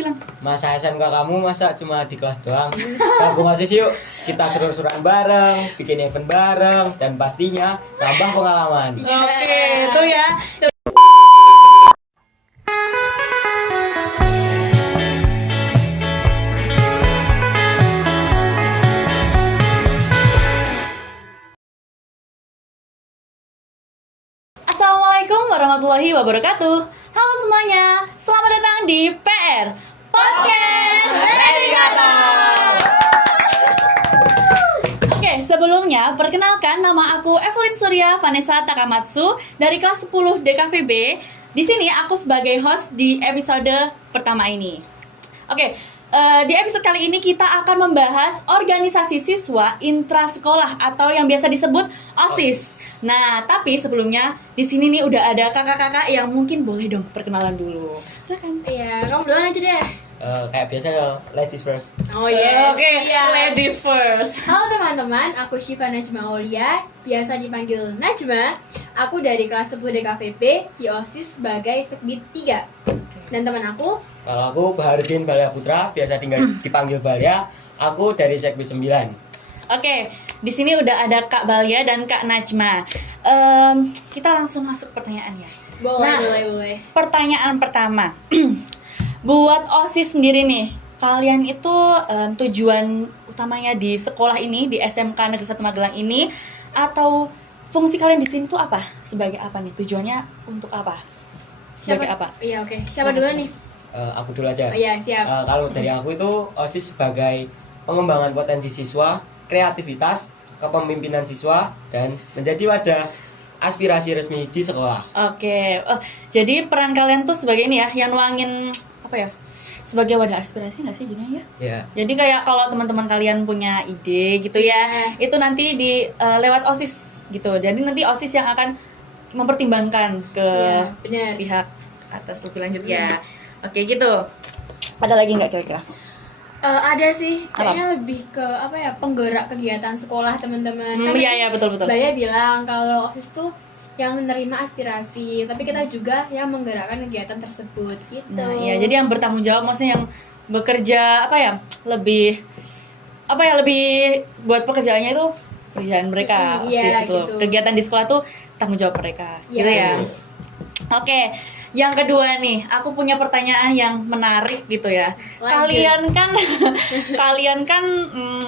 bilang? Masa SMK kamu masa cuma di kelas doang? Gabung OSIS yuk, kita seru-seruan bareng, bikin event bareng, dan pastinya tambah pengalaman. Oke, itu ya. Assalamualaikum warahmatullahi wabarakatuh. Halo semuanya, selamat datang di PR Podcast Ready Kata. Oke, sebelumnya perkenalkan nama aku Evelyn Surya Vanessa Takamatsu dari kelas 10 DKVB. Di sini aku sebagai host di episode pertama ini. Oke, di episode kali ini kita akan membahas organisasi siswa intrasekolah atau yang biasa disebut OSIS. Nah, tapi sebelumnya di sini nih udah ada kakak-kakak yang mungkin boleh dong perkenalan dulu. Silakan. Iya, kamu duluan aja deh. Kayak biasa ladies first. Oh iya. Oke, ladies first. Halo teman-teman, aku Syifa Najma Aulia, biasa dipanggil Najma. Aku dari kelas 10 DKVP di OSIS sebagai Sekbid 3. Dan teman aku, Kalau aku Baharudin Balya Putra, biasa dipanggil Balya. Aku dari Sekbid 9. Oke, di sini udah ada Kak Balya dan Kak Najma. Kita langsung masuk pertanyaan ya. boleh. Pertanyaan pertama. Buat OSIS sendiri nih, kalian itu tujuan utamanya di sekolah ini, di SMK Negeri 1 Magelang ini, atau fungsi kalian di sini tuh apa? Sebagai apa nih? Tujuannya untuk apa? Sebagai apa? Iya, oke. Siapa duluan nih? Aku dulu aja. Oh iya, siap. Kalau dari aku itu OSIS sebagai pengembangan potensi siswa, kreativitas, kepemimpinan siswa, dan menjadi wadah aspirasi resmi di sekolah. Oke, jadi peran kalian tuh sebagai ini ya, yang nuangin apa ya? Sebagai wadah aspirasi nggak sih jadinya ya? Ya. Jadi kayak kalau teman-teman kalian punya ide gitu ya, itu nanti di lewat OSIS gitu. Jadi nanti OSIS yang akan mempertimbangkan ke Iya, benar. pihak atas lebih lanjut ya. Oke gitu. Ada lagi nggak kira-kira? Ada sih, kayaknya lebih ke apa ya, penggerak kegiatan sekolah teman-teman. Kan Iya betul. Baya bilang kalau OSIS tuh yang menerima aspirasi, tapi kita juga yang menggerakkan kegiatan tersebut gitu. Nah iya, jadi yang bertanggung jawab, maksudnya yang bekerja apa ya, lebih buat pekerjaannya itu pekerjaan mereka. Iya, OSIS itu. gitu. Kegiatan di sekolah tuh tanggung jawab mereka, Iya. gitu ya. Oke, yang kedua nih, aku punya pertanyaan yang menarik gitu ya. Lanjut. Kalian kan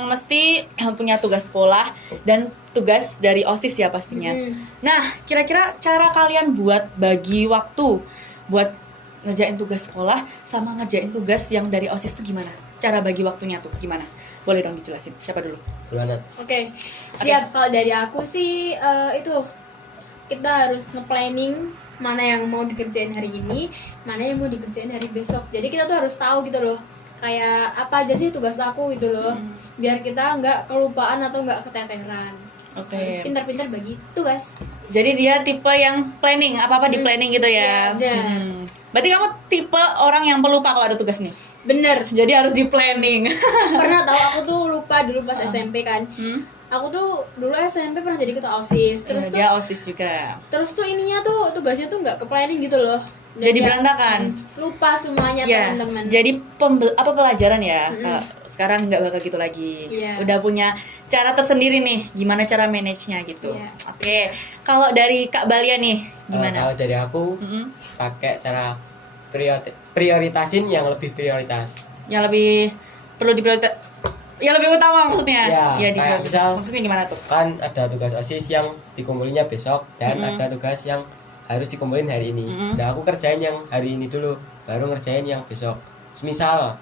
mesti punya tugas sekolah dan tugas dari OSIS ya pastinya. Nah, kira-kira cara kalian buat bagi waktu buat ngerjain tugas sekolah sama ngerjain tugas yang dari OSIS itu gimana? Cara bagi waktunya tuh gimana? Boleh dong dijelasin. Siapa dulu? Duluan. Oke, siap. Kalau dari aku sih itu kita harus nge-planning mana yang mau dikerjain hari ini, mana yang mau dikerjain hari besok. Jadi kita tuh harus tahu gitu loh, kayak apa aja sih tugas aku gitu loh, biar kita nggak kelupaan atau nggak keteteran. Oke. Harus pintar-pintar bagi tugas. Jadi dia tipe yang planning, apa-apa di planning gitu ya. Iya, benar. Berarti kamu tipe orang yang pelupa kalau ada tugas nih. Bener. Jadi harus di planning. Pernah tahu aku tuh lupa dulu pas SMP kan. Aku tuh dulu SMP pernah jadi ketua OSIS. Terus tuh dia OSIS juga. Terus tuh ininya tuh tugasnya tuh nggak ke planning gitu loh. Dan Jadi dia, berantakan. Lupa semuanya Ya. teman-teman. Jadi pelajaran ya. Sekarang nggak bakal gitu lagi. Iya. Udah punya cara tersendiri nih, gimana cara manage-nya gitu. Iya. Oke. Kalau dari Kak Balia nih, gimana? Kalau dari aku pakai cara prioritasin yang lebih prioritas. Yang lebih perlu diprioritas, yang lebih utama maksudnya. Ya, di kayak misal maksudnya gimana tuh? kan ada tugas OSIS yang dikumpulinnya besok dan ada tugas yang harus dikumpulin hari ini. Nah, aku kerjain yang hari ini dulu, baru ngerjain yang besok. Semisal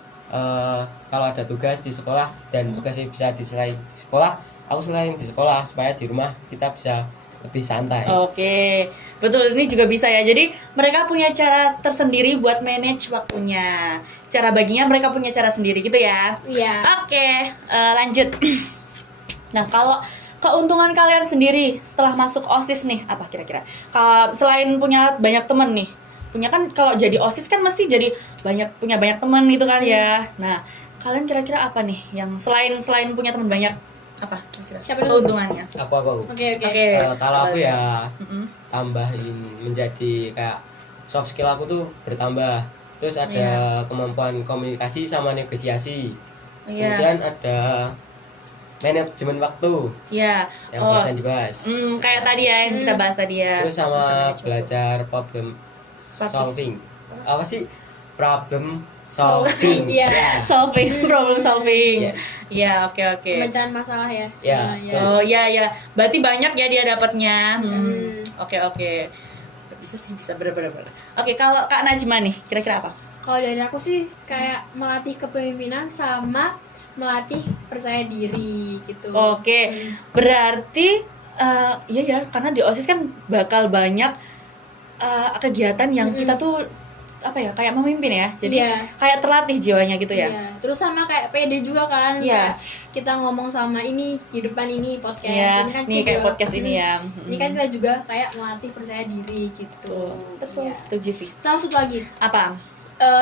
kalau ada tugas di sekolah dan tugasnya bisa diselain di sekolah, aku selain di sekolah supaya di rumah kita bisa lebih santai. Oke, betul, ini juga bisa ya. Jadi mereka punya cara tersendiri buat manage waktunya. Cara baginya mereka punya cara sendiri gitu ya. Iya. Oke, lanjut. Nah, kalau keuntungan kalian sendiri setelah masuk OSIS nih, apa kira-kira? Selain punya banyak temen nih, punya kan kalau jadi OSIS kan mesti jadi punya banyak temen gitu kan ya. Nah, kalian kira-kira apa nih yang selain punya teman banyak, apa kira-kira Siapa dulu? keuntungannya? Aku. Oke. Kalau aku ya tambahin menjadi kayak soft skill aku tuh bertambah. terus ada kemampuan komunikasi sama negosiasi. Iya. Kemudian ada manajemen waktu Iya. yang barusan dibahas. Kayak tadi ya yang kita bahas tadi ya. Terus sama Bisa belajar problem Papis. solving. Apa sih problem solving? Iya. solving, problem solving. Yes. Iya, oke. Pemecahan masalah ya. Ya, Iya. betul. Oh iya. Berarti banyak ya dia dapatnya. Hmm. Oke. Bisa bener. Oke, kalau Kak Najma nih, kira-kira apa? Kalau dari aku sih kayak melatih kepemimpinan sama melatih percaya diri gitu. Oke, berarti iya ya, karena di OSIS kan bakal banyak kegiatan yang kita tuh apa ya, kayak memimpin ya. Jadi Iya. kayak terlatih jiwanya gitu ya. Iya. Terus sama kayak pede juga kan. Iya. Kayak kita ngomong sama ini di depan ini podcast. Iya, Ini kan nih kita kayak juga- podcast ini ya. Ini kan kita juga kayak melatih percaya diri gitu. Betul. Iya. Setuju sih. Sama satu lagi. Apa?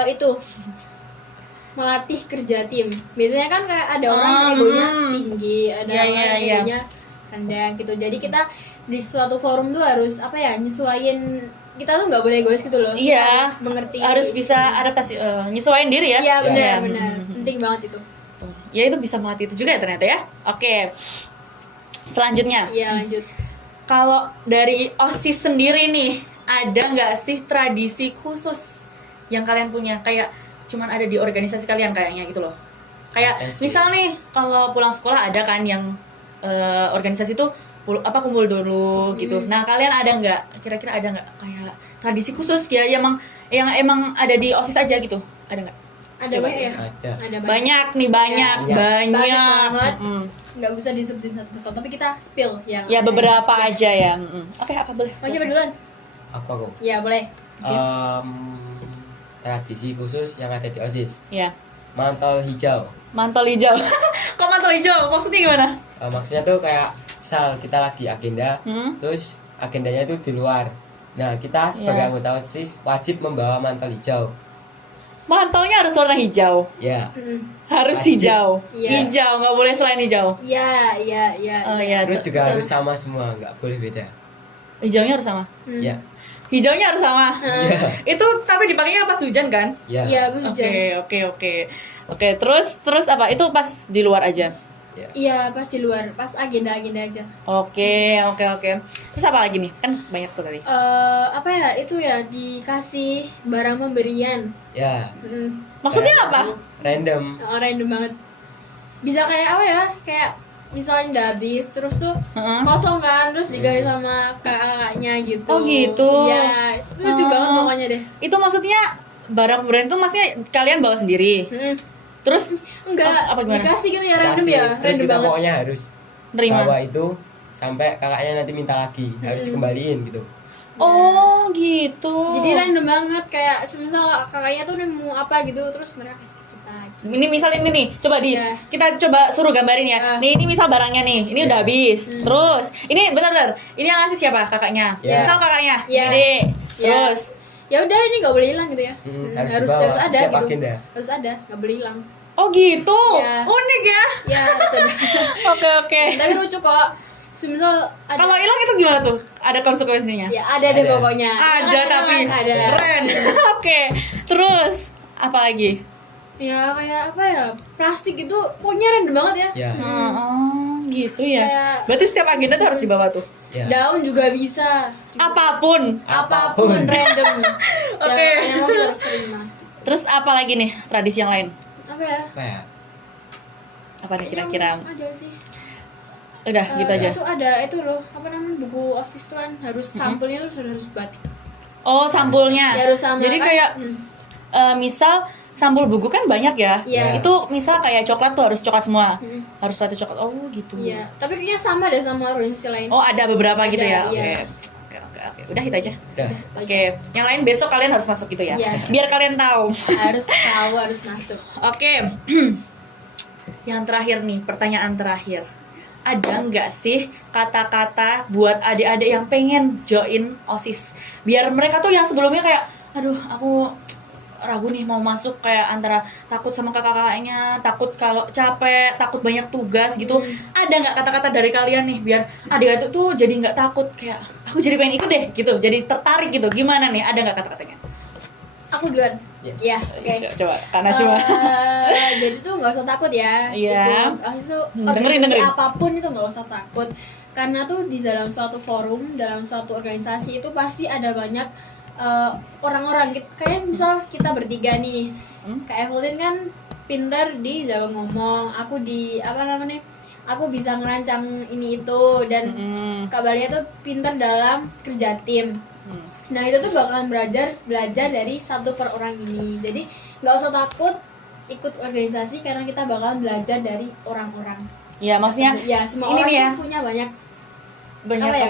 Itu melatih kerja tim. Biasanya kan kayak ada orang yang Hmm. egonya tinggi, ada Iya, orang iya, yang iya. egonya rendah gitu. Jadi kita di suatu forum tuh harus apa ya, nyesuaiin, kita tuh nggak boleh egois gitu loh. Kita Iya. harus mengerti. Harus bisa adaptasi, nyesuaiin diri ya. Iya benar. Hmm. Penting banget itu. Tuh. Ya itu bisa melatih itu juga ya ternyata ya. Oke. Selanjutnya, Iya lanjut. kalau dari OSIS sendiri nih, ada nggak sih tradisi khusus yang kalian punya? Kayak cuman ada di organisasi kalian kayaknya gitu loh. Kayak Ada sih. misal nih, kalau pulang sekolah ada kan yang organisasi tuh kumpul dulu gitu. Nah kalian ada nggak? Kira-kira ada nggak kayak tradisi khusus ya yang emang ada di OSIS aja gitu? Ada nggak? Ada Coba. banyak ya? Ada. Ada Banyak nih, banyak. Banyak banget. Mm. Nggak bisa disebutin satu persatu, tapi kita spill yang Ya ada. beberapa aja ya. Oke, apa boleh? Mau coba duluan? Aku. Ya boleh. Tradisi khusus yang ada di OSIS. Ya. Mantol hijau. Mantel hijau. Kok mantel hijau? Maksudnya gimana? Maksudnya tuh kayak misal kita lagi agenda, terus agendanya itu di luar. Nah, kita sebagai Ya. anggota OSIS wajib membawa mantel hijau. Mantelnya harus warna hijau. Ya. Harus Wajib. hijau. Iya. Hijau, nggak boleh selain hijau. Iya. Oh iya. Terus juga betul. harus sama semua, nggak boleh beda. Hijaunya harus sama. Ya. Hijaunya harus sama. Iya. Itu tapi dipakainya pas hujan kan? Ya. Iya, hujan. Oke, terus apa? Itu pas di luar aja. Iya, pas di luar, pas agenda-agenda aja. Oke. Terus apa lagi nih? Kan banyak tuh tadi. Apa ya? Itu ya dikasih barang pemberian. Ya. Maksudnya Kayak apa? itu Random. Random banget. Bisa kayak apa ya? Kayak misalnya udah habis, terus tuh Heeh. kosong kan, terus dikasih sama kakaknya gitu. Oh, gitu. Iya, itu lucu banget pokoknya deh. Itu maksudnya barang pemberian itu maksudnya kalian bawa sendiri. Terus Enggak, Apa gimana? dikasih gitu ya, random Kasih, ya, terus random kita banget. pokoknya harus nerima. bawa itu sampai kakaknya nanti minta lagi, harus dikembaliin gitu. Oh, gitu. Jadi random banget, kayak semisal kakaknya tuh nemu apa gitu, terus mereka kasih ke kita. Ini misal ini nih, coba Iya. kita coba suruh gambarin ya. Nih ini misal barangnya nih, ini udah habis. Terus ini benar-benar, ini yang ngasih siapa? Kakaknya. Iya. Misal kakaknya, Iya. Dede. Iya. Terus Ya udah, ini nggak boleh hilang gitu ya. Harus dibawa ada setiap gitu. agenda. Harus ada, nggak boleh hilang. oh gitu, Iya. unik ya. Ya, harus ada. Oke. Tapi lucu kok. Semisal ada. Kalau hilang itu gimana tuh? Ada konsekuensinya? Ya ada deh Ada. pokoknya. Ada tapi ada. keren. Oke. Terus apa lagi? Ya kayak apa ya? Plastik itu pokoknya random banget ya. Ya. Oh, gitu ya. Kayak Berarti setiap agenda tuh harus dibawa tuh. Ya. daun juga bisa. Apapun. Apapun random. Oke. Yang mau kita harus terima. Terus apa lagi nih tradisi yang lain? Apa ya? Apa ya? Apa nih kira-kira? Yang aja sih. Udah gitu aja. Itu ada itu loh, apa namanya, buku OSIS tuh kan harus sampulnya tuh harus batik. Oh, sampulnya. Ya, harus sama. Jadi kan? kayak misal sampul buku kan banyak ya. Iya. Itu misal kayak coklat tuh harus coklat semua. Mm. Harus satu coklat. Oh, gitu. Iya, tapi kayaknya sama deh sama organisasi lain. Oh, ada beberapa gitu ya. Ada, iya. Oke. Udah itu aja. Udah. Oke. Yang lain besok kalian harus masuk gitu ya. Iya. Biar kalian tahu. Harus tahu, harus masuk. Oke. Yang terakhir nih, pertanyaan terakhir. Ada nggak sih kata-kata buat adik-adik yang pengen join OSIS? Biar mereka tuh yang sebelumnya kayak, aduh aku ragu nih mau masuk, kayak antara takut sama kakak-kakaknya, takut kalau capek, takut banyak tugas gitu. Ada nggak kata-kata dari kalian nih biar adik-adik tuh jadi nggak takut, kayak aku jadi pengen ikut deh gitu, jadi tertarik gitu. Gimana nih? Ada nggak kata-katanya? Aku duluan. Yes. Ya, oke. Coba, karena cuma Jadi tuh nggak usah takut ya. Iya. Ikut habis itu Dengerin. organisasi apapun itu nggak usah takut. Karena tuh di dalam suatu forum, dalam suatu organisasi itu pasti ada banyak orang-orang. Kayak misal kita bertiga nih. Kak Evelyn kan pintar di jago ngomong. Aku di aku bisa ngerancang ini itu, dan Kak Balia tuh pintar dalam kerja tim. Nah itu tuh bakalan belajar dari satu per orang ini. Jadi nggak usah takut ikut organisasi karena kita bakalan belajar dari orang-orang. ya maksudnya Ya semua ini orang nih ya, tuh punya banyak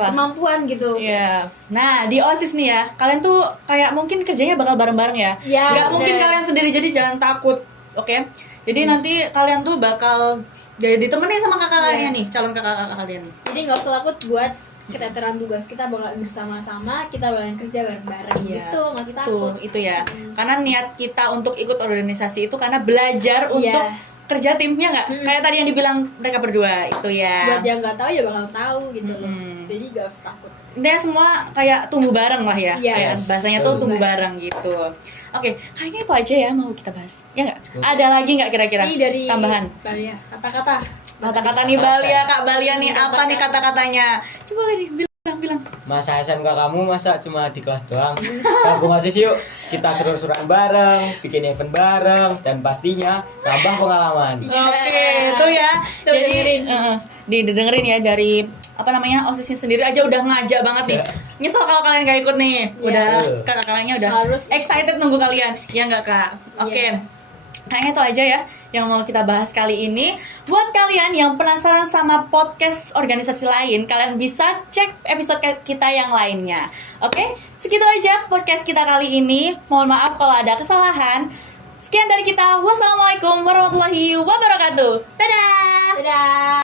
apa? kemampuan gitu. Iya. Nah, di OSIS nih ya, kalian tuh kayak mungkin kerjanya bakal bareng-bareng ya. Ya, Nggak mungkin bener. kalian sendiri, jadi jangan takut. Oke. Jadi nanti kalian tuh bakal jadi ditemenin sama kakak kalian nih, calon kakak kalian nih. Jadi nggak usah takut buat keteteran tugas, kita bakal bersama-sama, kita bakalan kerja bareng-bareng gitu, nggak usah takut. Tuh, itu ya. Karena niat kita untuk ikut organisasi itu karena belajar untuk kerja timnya nggak? Kayak tadi yang dibilang mereka berdua itu ya. Buat yang nggak tahu ya bakal tahu gitu loh. Jadi nggak usah takut. Intinya semua kayak tumbuh bareng lah ya. Iya. Kayak bahasanya tuh tumbuh bareng gitu. Oke, kayaknya itu aja ya mau kita bahas. Ya nggak? Ada lagi nggak kira-kira Ini dari tambahan? Balia, kata-kata. Kata-kata nih Balia, Kak Balia nih apa nih kata-katanya? Coba nih bilang. Masa SMK kamu masa cuma di kelas doang? Gabung OSIS yuk, kita seru-seruan bareng, bikin event bareng, dan pastinya nambah pengalaman. Oke, itu ya. Tuh, Jadi dengerin. didengerin ya dari OSISnya sendiri aja udah ngajak banget nih. Nyesel kalau kalian gak ikut nih. Udah kakak-kakaknya udah Harus excited nunggu kalian. Ya nggak Kak? Oke. Kayaknya itu aja ya yang mau kita bahas kali ini. Buat kalian yang penasaran sama podcast organisasi lain, kalian bisa cek episode kita yang lainnya. Oke, segitu aja podcast kita kali ini. Mohon maaf kalau ada kesalahan. Sekian dari kita. Wassalamualaikum warahmatullahi wabarakatuh. Dadah.